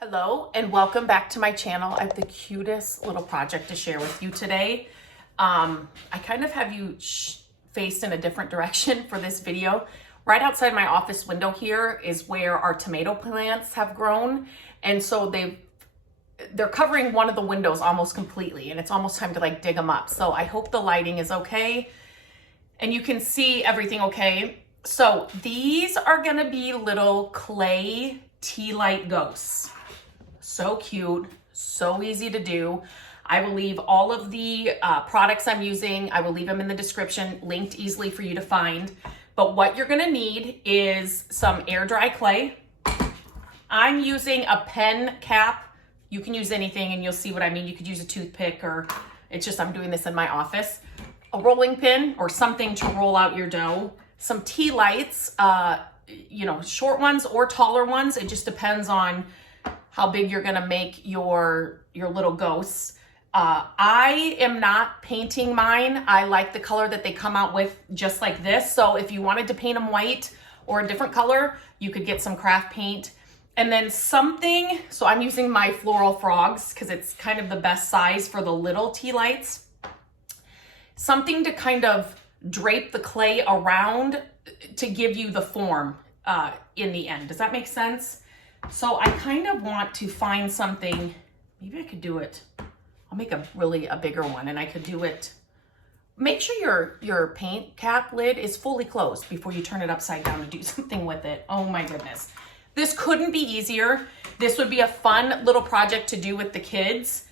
Hello and welcome back to my channel. I have the cutest little project to share with you today. I kind of have you faced in a different direction for this video. Right outside my office window here is where our tomato plants have grown. And so they're covering one of the windows almost completely, and it's almost time to like dig them up. So I hope the lighting is okay and you can see everything okay. So these are gonna be little clay tea light ghosts. So cute, so easy to do. I will leave all of the products I'm using, I will leave them in the description, linked easily for you to find. But what you're gonna need is some air dry clay. I'm using a pen cap. You can use anything and you'll see what I mean. You could use a toothpick, or it's just I'm doing this in my office. A rolling pin or something to roll out your dough. Some tea lights, short ones or taller ones. It just depends on how big you're gonna make your little ghosts. I am not painting mine. I like the color that they come out with just like this. So if you wanted to paint them white or a different color, you could get some craft paint. And then something, so I'm using my floral frogs because it's kind of the best size for the little tea lights. Something to kind of drape the clay around to give you the form in the end. Does that make sense? So I kind of want to find something, maybe I could do it. I'll make a bigger one, and I could do it. Make sure your paint cap lid is fully closed before you turn it upside down and do something with it. Oh my goodness. This couldn't be easier. This would be a fun little project to do with the kids.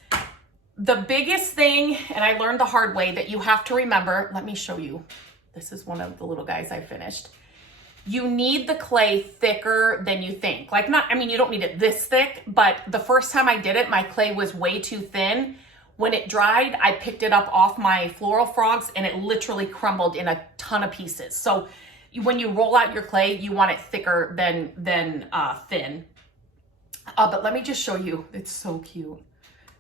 The biggest thing, and I learned the hard way, that you have to remember, let me show you. This is one of the little guys I finished. You need the clay thicker than you think. You don't need it this thick, but the first time I did it, my clay was way too thin. When it dried, I picked it up off my floral frogs and it literally crumbled in a ton of pieces. So when you roll out your clay, you want it thicker than thin. But let me just show you, it's so cute.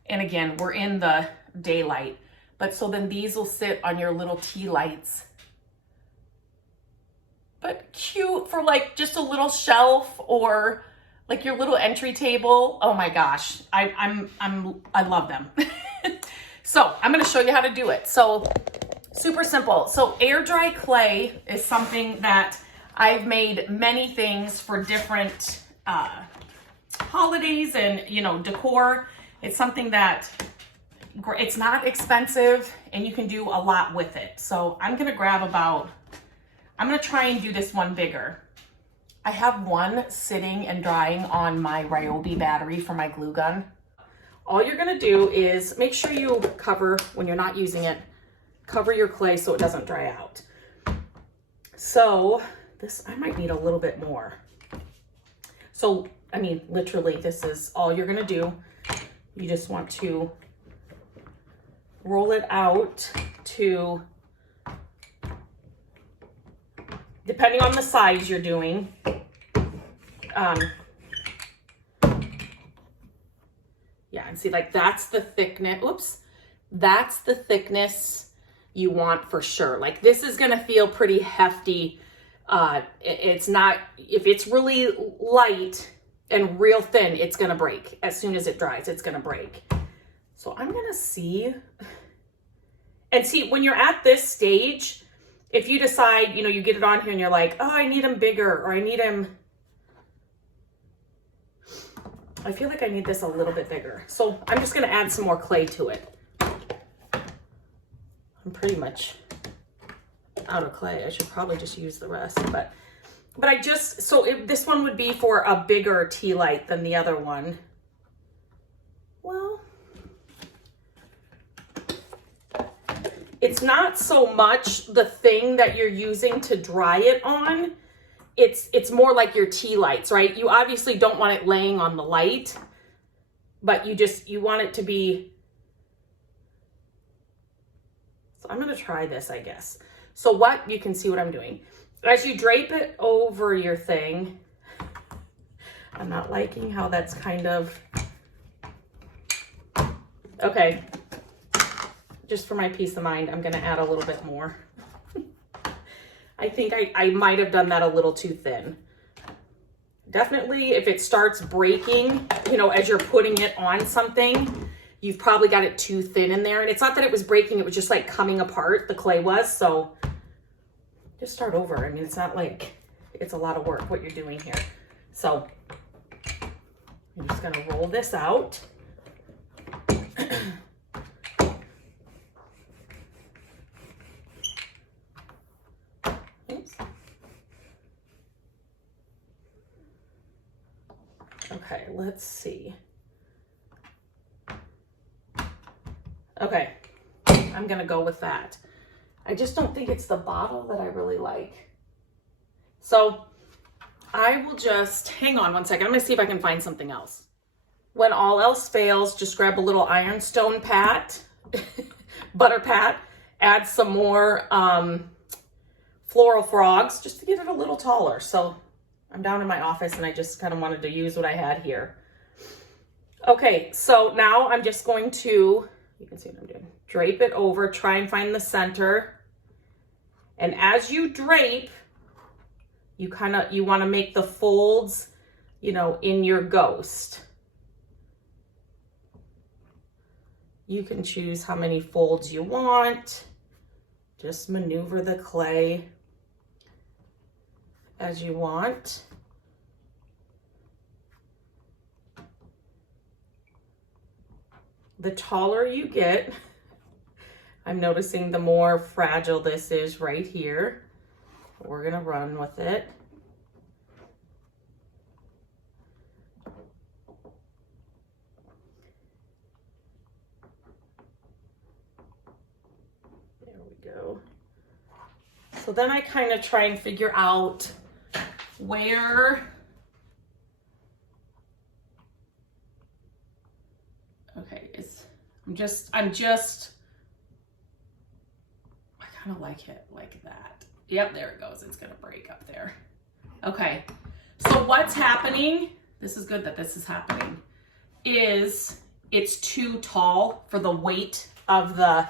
And again, we're in the daylight, but so then these will sit on your little tea lights. But cute for like just a little shelf or like your little entry table. Oh my gosh, I love them. So I'm gonna show you how to do it. So super simple. So air dry clay is something that I've made many things for different holidays and decor. It's something that it's not expensive and you can do a lot with it. So I'm gonna I'm gonna try and do this one bigger. I have one sitting and drying on my Ryobi battery for my glue gun. All you're gonna do is make sure you cover, when you're not using it, cover your clay so it doesn't dry out. So I might need a little bit more. So, literally this is all you're gonna do. You just want to roll it out to, depending on the size you're doing, and see, like that's the thickness, that's the thickness you want for sure. Like this is gonna feel pretty hefty. It's not, if it's really light and real thin, it's gonna break. As soon as it dries, it's gonna break. So I'm gonna see, when you're at this stage, if you decide, you get it on here and you're like, oh, I need them bigger, or I need them, I feel like I need this a little bit bigger. So I'm just gonna add some more clay to it. I'm pretty much out of clay. I should probably just use the rest, but this one would be for a bigger tea light than the other one. Well, it's not so much the thing that you're using to dry it on. It's more like your tea lights, right? You obviously don't want it laying on the light, but you want it to be. So I'm gonna try this, I guess. So you can see what I'm doing. As you drape it over your thing, I'm not liking how that's kind of, okay. Just for my peace of mind, I'm gonna add a little bit more. I think I might have done that a little too thin. definitely if it starts breaking, you know, as you're putting it on something, you've probably got it too thin in there. And it's not that it was breaking, it was just like coming apart, the clay was. So just start over. I mean, it's not like it's a lot of work what you're doing here. So I'm just gonna roll this out. Oops. Okay, let's see. Okay, I'm gonna go with that. I just don't think it's the bottle that I really like. So I will just, hang on one second. I'm gonna see if I can find something else. When all else fails, just grab a little ironstone pat, butter pat, add some more floral frogs just to get it a little taller. So I'm down in my office and I just kind of wanted to use what I had here. Okay, so now I'm just going to, you can see what I'm doing, drape it over, try and find the center. And as you drape, you want to make the folds, you know, in your ghost. You can choose how many folds you want. Just maneuver the clay as you want. The taller you get, I'm noticing the more fragile this is right here. We're gonna run with it. There we go. So then I kind of try and figure out where, okay, I kind of like it like that. Yep, there it goes. It's gonna break up there. Okay, so what's happening, this is good that this is happening, is it's too tall for the weight of the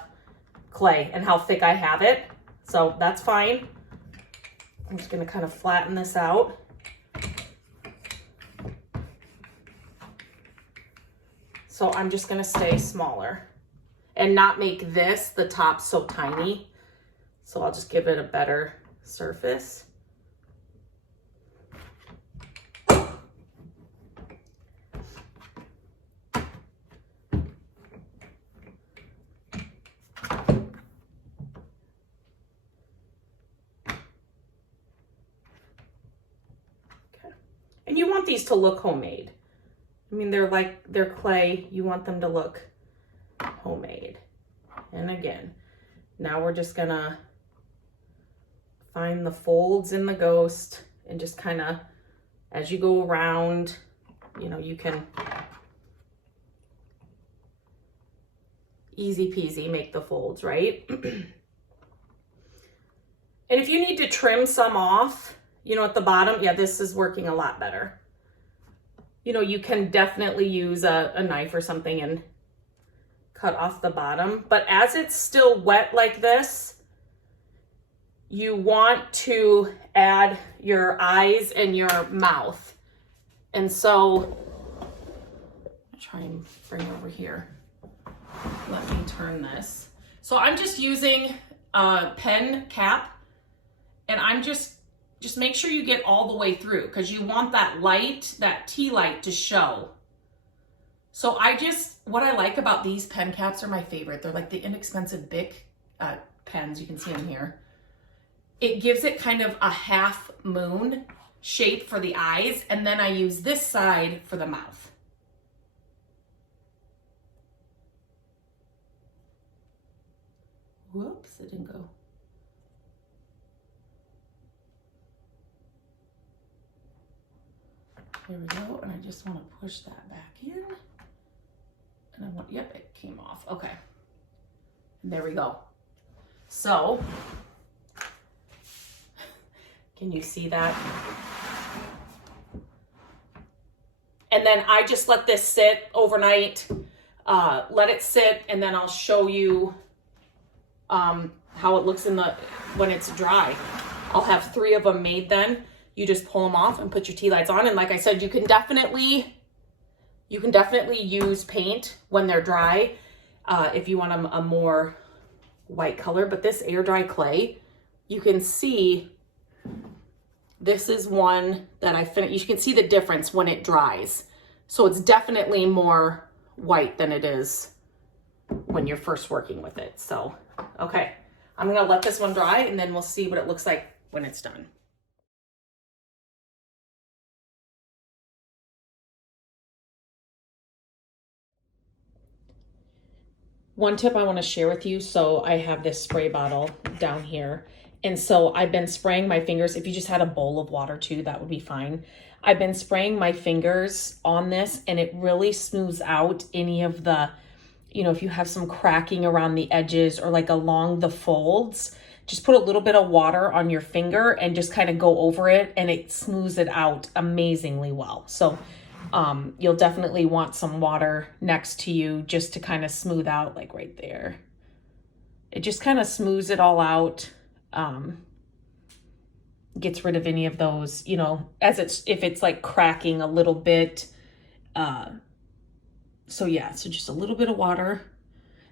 clay and how thick I have it. So that's fine. I'm just gonna kind of flatten this out. So I'm just gonna stay smaller and not make this, the top, so tiny. So I'll just give it a better surface. And you want these to look homemade. I mean, they're clay. You want them to look homemade. And again, now we're just gonna find the folds in the ghost and just kind of, as you go around, you know, you can easy peasy make the folds, right? And if you need to trim some off, you know, at the bottom, yeah, this is working a lot better. You know, you can definitely use a knife or something and cut off the bottom. But as it's still wet like this, you want to add your eyes and your mouth. And so, I'll try and bring it over here. Let me turn this. So I'm just using a pen cap, and I'm just make sure you get all the way through, because you want that light, that tea light, to show. So what I like about these pen caps are my favorite. They're like the inexpensive Bic pens, you can see them here. It gives it kind of a half moon shape for the eyes, and then I use this side for the mouth. Whoops, it didn't go. There we go, and I just want to push that back in. And I want, yep, it came off. Okay, and there we go. So, can you see that? And then I just let this sit overnight, let it sit, and then I'll show you how it looks when it's dry. I'll have 3 of them made then. you just pull them off and put your tea lights on. And like I said, you can definitely use paint when they're dry if you want a more white color. But this air dry clay, you can see this is one that I finished. You can see the difference when it dries. So it's definitely more white than it is when you're first working with it. So, okay, I'm gonna let this one dry and then we'll see what it looks like when it's done. One tip I want to share with you. So I have this spray bottle down here. And so I've been spraying my fingers. If you just had a bowl of water too, that would be fine. I've been spraying my fingers on this and it really smooths out any of the, you know, if you have some cracking around the edges or like along the folds, just put a little bit of water on your finger and just kind of go over it and it smooths it out amazingly well. So you'll definitely want some water next to you just to kind of smooth out, like right there. It just kind of smooths it all out. Gets rid of any of those, you know, if it's like cracking a little bit. So yeah, so just a little bit of water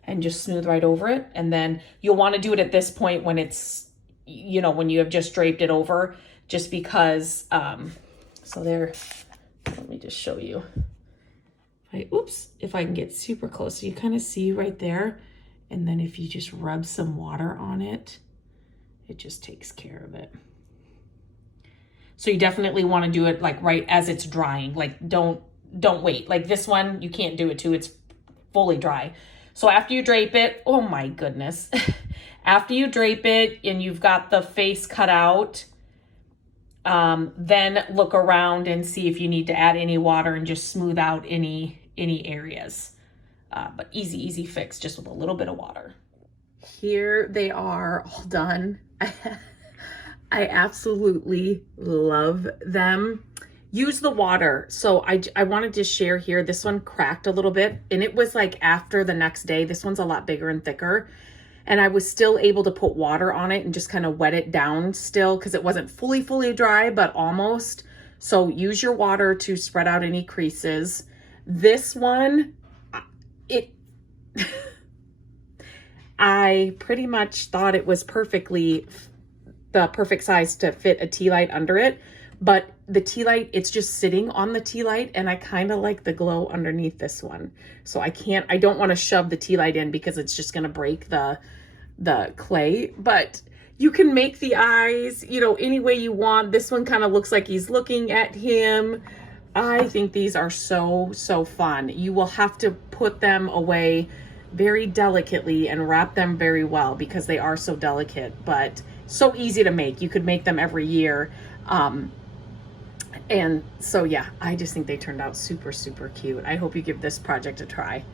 and just smooth right over it. And then you'll want to do it at this point when it's, you know, when you have just draped it over, just because, so there. Let me just show you. If I can get super close. So you kind of see right there. And then if you just rub some water on it, it just takes care of it. So you definitely want to do it like right as it's drying. Like don't wait. Like this one, you can't do it too. It's fully dry. So after you drape it, oh my goodness. After you drape it and you've got the face cut out, then look around and see if you need to add any water and just smooth out any areas. But easy fix just with a little bit of water. Here they are all done. I absolutely love them. Use the water. So I wanted to share here, this one cracked a little bit and it was like after the next day. This one's a lot bigger and thicker. And I was still able to put water on it and just kind of wet it down still because it wasn't fully dry, but almost. So use your water to spread out any creases. This one, I pretty much thought it was the perfect size to fit a tea light under it. But the tea light, it's just sitting on the tea light and I kind of like the glow underneath this one. So I don't want to shove the tea light in because it's just going to break the clay, but you can make the eyes, you know, any way you want. This one kind of looks like he's looking at him. I think these are so fun. You will have to put them away very delicately and wrap them very well because they are so delicate, but so easy to make. You could make them every year. And so, yeah, I just think they turned out super cute. I hope you give this project a try.